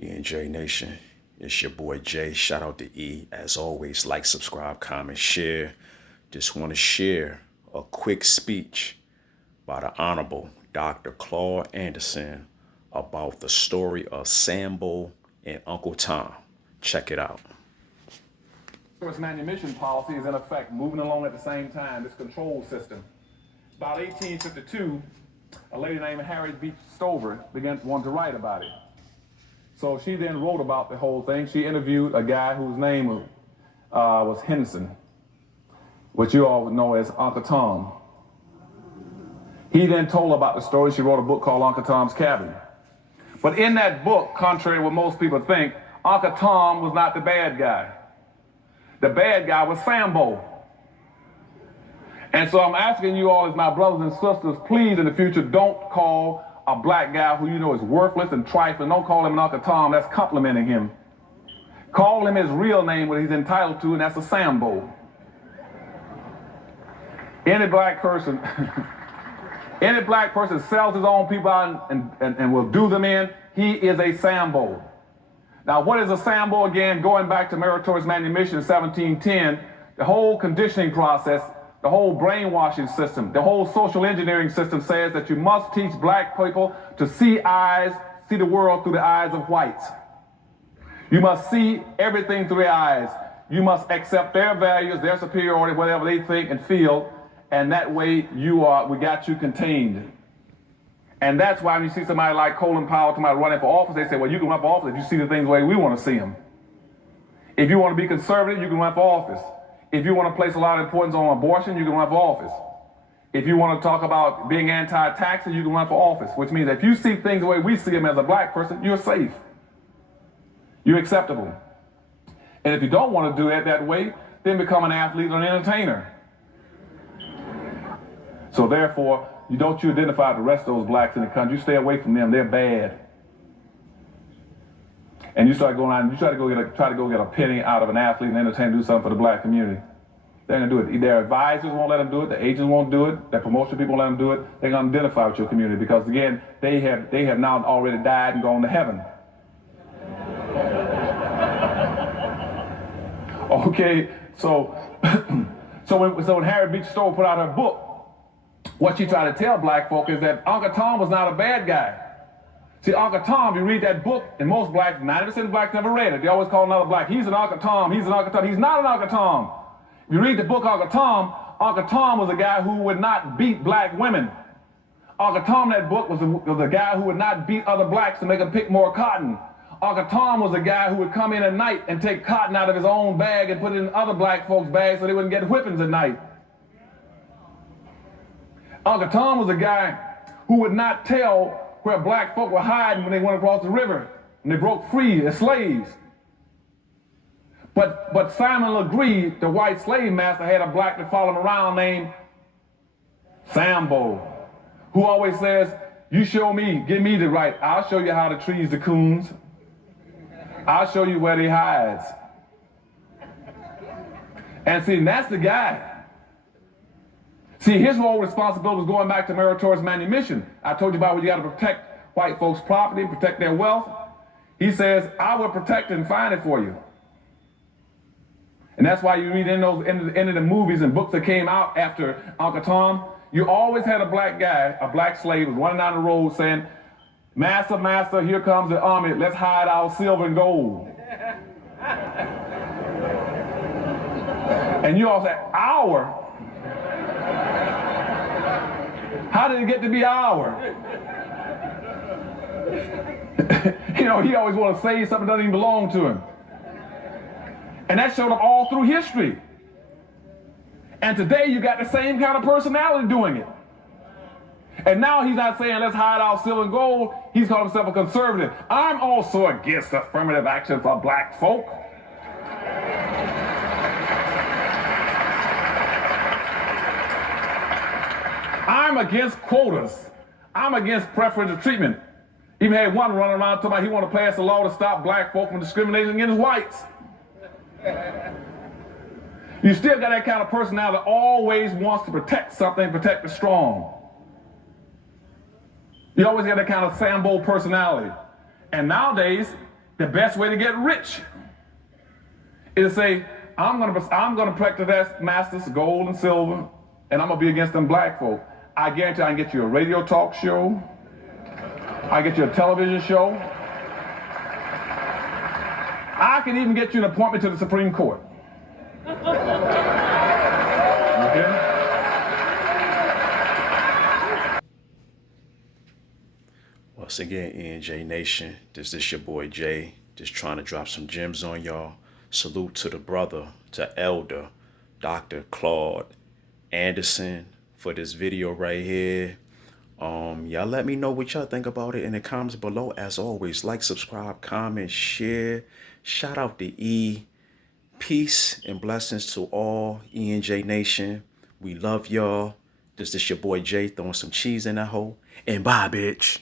E&J Nation, it's your boy Jay. Shout out to E. As always, like, subscribe, comment, share. Just want to share a quick speech by the Honorable Dr. Claud Anderson about the story of Sambo and Uncle Tom. Check it out. First manumission policy is in effect, moving along at the same time, this control system. About 1852, a lady named Harriet Beecher Stover began to want to write about it. So she then wrote about the whole thing. She interviewed a guy whose name was Henderson, which you all would know as Uncle Tom. He then told about the story. She wrote a book called Uncle Tom's Cabin. But in that book, contrary to what most people think, Uncle Tom was not the bad guy. The bad guy was Sambo. And so I'm asking you all as my brothers and sisters, please in the future don't call a black guy who you know is worthless and trifling. Don't call him an Uncle Tom, that's complimenting him. Call him his real name, what he's entitled to, and that's a Sambo. Any black person sells his own people out and will do them in, he is a Sambo. Now, what is a Sambo again? Going back to Meritorious Manumission in 1710, the whole conditioning process, the whole brainwashing system, the whole social engineering system says that you must teach black people to see the world through the eyes of whites. You must see everything through their eyes. You must accept their values, their superiority, whatever they think and feel, and that way we got you contained. And that's why when you see somebody like Colin Powell, somebody running for office, they say, well, you can run for office if you see the things the way we want to see them. If you want to be conservative, you can run for office. If you want to place a lot of importance on abortion, you can run for office. If you want to talk about being anti-taxes, you can run for office, which means if you see things the way we see them as a black person, you're safe. You're acceptable. And if you don't want to do it that way, then become an athlete or an entertainer. So therefore, you don't identify the rest of those blacks in the country. You stay away from them. They're bad. And you start going out and you try to go get a penny out of an athlete and entertainer, do something for the black community. They're going to do it. Their advisors won't let them do it. The agents won't do it. Their promotion people won't let them do it. They're going to identify with your community because, again, they have now already died and gone to heaven. Okay, so when Harriet Beecher Stover put out her book, what she tried to tell black folk is that Uncle Tom was not a bad guy. See, Uncle Tom, you read that book, and most blacks, 90% of blacks never read it. They always call another black, he's an Uncle Tom, he's an Uncle Tom. He's not an Uncle Tom. If you read the book Uncle Tom was a guy who would not beat black women. Uncle Tom, that book, was a guy who would not beat other blacks to make them pick more cotton. Uncle Tom was a guy who would come in at night and take cotton out of his own bag and put it in other black folks' bags so they wouldn't get whippings at night. Uncle Tom was a guy who would not tell where black folk were hiding when they went across the river and they broke free as slaves. But Simon Legree, the white slave master, had a black that followed him around named Sambo, who always says, you show me, give me the right, I'll show you how to trees the coons. I'll show you where they hides. And see, that's the guy. See, his role responsibility was going back to Meritorious Manumission. I told you about where you got to protect white folks' property, protect their wealth. He says, I will protect it and find it for you. And that's why you read in the movies and books that came out after Uncle Tom, you always had a black guy, a black slave, was running down the road saying, Master, master, here comes the army. Let's hide our silver and gold. And you all say, our? How did it get to be our? You know, he always wants to say something that doesn't even belong to him. And that showed up all through history. And today you got the same kind of personality doing it. And now he's not saying let's hide our silver and gold. He's called himself a conservative. I'm also against affirmative action for black folk. I'm against quotas. I'm against preferential treatment. Even had one running around talking about he want to pass a law to stop black folk from discriminating against whites. You still got that kind of personality that always wants to protect something, protect the strong. You always got that kind of Sambo personality. And nowadays, The best way to get rich is to say, I'm gonna practice masters, gold and silver, and I'm gonna be against them black folk. I guarantee I can get you a radio talk show. I get you a television show. I can even get you an appointment to the Supreme Court. Okay? Once again, ENJ Nation, this is your boy Jay, just trying to drop some gems on y'all. Salute to the brother, to Elder, Dr. Claud Anderson for this video right here. Y'all let me know what y'all think about it in the comments below. As always, like, subscribe, comment, share. Shout out to E. Peace and blessings to all ENJ Nation. We love y'all. This is your boy Jay throwing some cheese in that hole. And bye, bitch.